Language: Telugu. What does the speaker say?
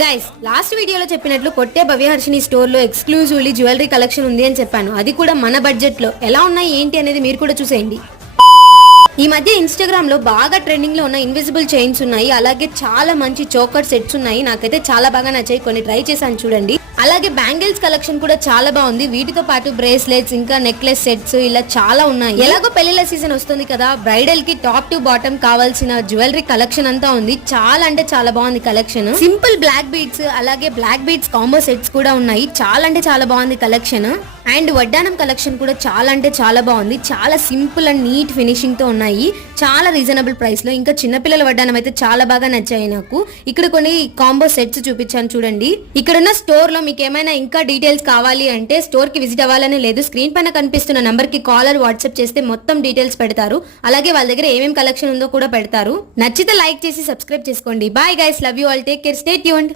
గైస్ లాస్ట్ వీడియోలో చెప్పినట్లు కొట్టే భవ్యహర్షిని స్టోర్ లో ఎక్స్క్లూజివ్లీ జ్యువెలరీ కలెక్షన్ ఉంది అని చెప్పాను. అది కూడా మన బడ్జెట్ లో. ఎలా ఉన్నాయి ఏంటి అనేది మీరు కూడా చూసేయండి. ఈ మధ్య ఇన్స్టాగ్రామ్ లో బాగా ట్రెండింగ్ లో ఉన్న ఇన్విజిబుల్ చైన్స్ ఉన్నాయి. అలాగే చాలా మంచి చోకర్ సెట్స్ ఉన్నాయి. నాకైతే చాలా బాగా నచ్చాయి. కొన్ని ట్రై చేశాను చూడండి. అలాగే బ్యాంగిల్స్ కలెక్షన్ కూడా చాలా బాగుంది. వీటితో పాటు బ్రేస్లెట్స్ ఇంకా నెక్లెస్ సెట్స్ ఇలా చాలా ఉన్నాయి. ఎలాగో పెళ్లిళ్ళ సీజన్ వస్తుంది కదా, బ్రైడల్ కి టాప్ టు బాటమ్ కావాల్సిన జ్యువెలరీ కలెక్షన్ అంతా ఉంది. చాలా అంటే చాలా బాగుంది కలెక్షన్. సింపుల్ బ్లాక్ బీడ్స్ అలాగే బ్లాక్ బీడ్స్ కాంబో సెట్స్ కూడా ఉన్నాయి. చాలా అంటే చాలా బాగుంది కలెక్షన్. అండ్ వడ్డానం కలెక్షన్ కూడా చాలా అంటే చాలా బాగుంది. చాలా సింపుల్ అండ్ నీట్ ఫినిషింగ్ తో ఉన్నాయి. చాలా రీజనబుల్ ప్రైస్ లో. ఇంకా చిన్నపిల్లల వడ్డానం అయితే చాలా బాగా నచ్చాయి నాకు. ఇక్కడ కొన్ని కాంబో సెట్స్ చూపించాను చూడండి. ఇక్కడున్న స్టోర్ లో మీకు ఏమైనా ఇంకా డీటెయిల్స్ కావాలి అంటే స్టోర్ కి విజిట్ అవ్వాలని లేదు. స్క్రీన్ పైన కనిపిస్తున్న నంబర్ కి కాలర్ వాట్సాప్ చేస్తే మొత్తం డీటెయిల్స్ పెడతారు. అలాగే వాళ్ళ దగ్గర ఏమేమి కలెక్షన్ ఉందో కూడా పెడతారు. నచ్చితే లైక్ చేసి సబ్స్క్రైబ్ చేసుకోండి. Bye guys, love you all, take care, stay tuned.